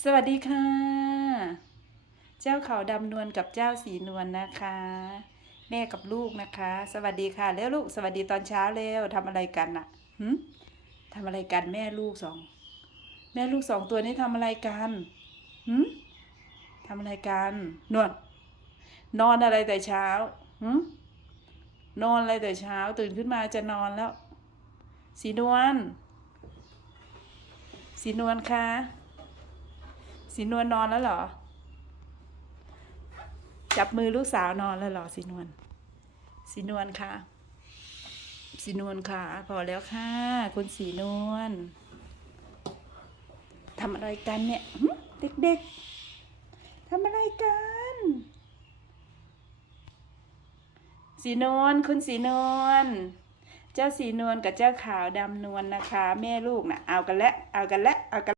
สวัสดีค่ะ เจ้าเขาดำนวลกับเจ้าสีนวลนะคะ แม่กับลูกนะคะ สวัสดีค่ะแล้วลูกสวัสดีตอนเช้าเร็วทำอะไรกันน่ะหืมทำอะไรกันแม่ลูกสอง แม่ลูกสองตัวนี้ทำอะไรกันหืมทำอะไรกันนวลนอนอะไรแต่เช้าหืมนอนอะไรแต่เช้า ตื่นขึ้นมาจะนอนแล้ว สีนวลสีนวลคะ สีนวลนอนแล้วเหรอ จับมือลูกสาวนอนแล้วเหรอสีนวลสีนวลค่ะ สีนวลค่ะ พอแล้วค่ะ คุณสีนวลทำอะไรกันเนี่ยเด็กๆทำอะไรกัน สีนวลคุณสีนวลเจ้าสีนวลกับเจ้าขาวดำนวลนะคะ แม่ลูกนะ่ะเอากันแล้วเอากันแล้วเอากัน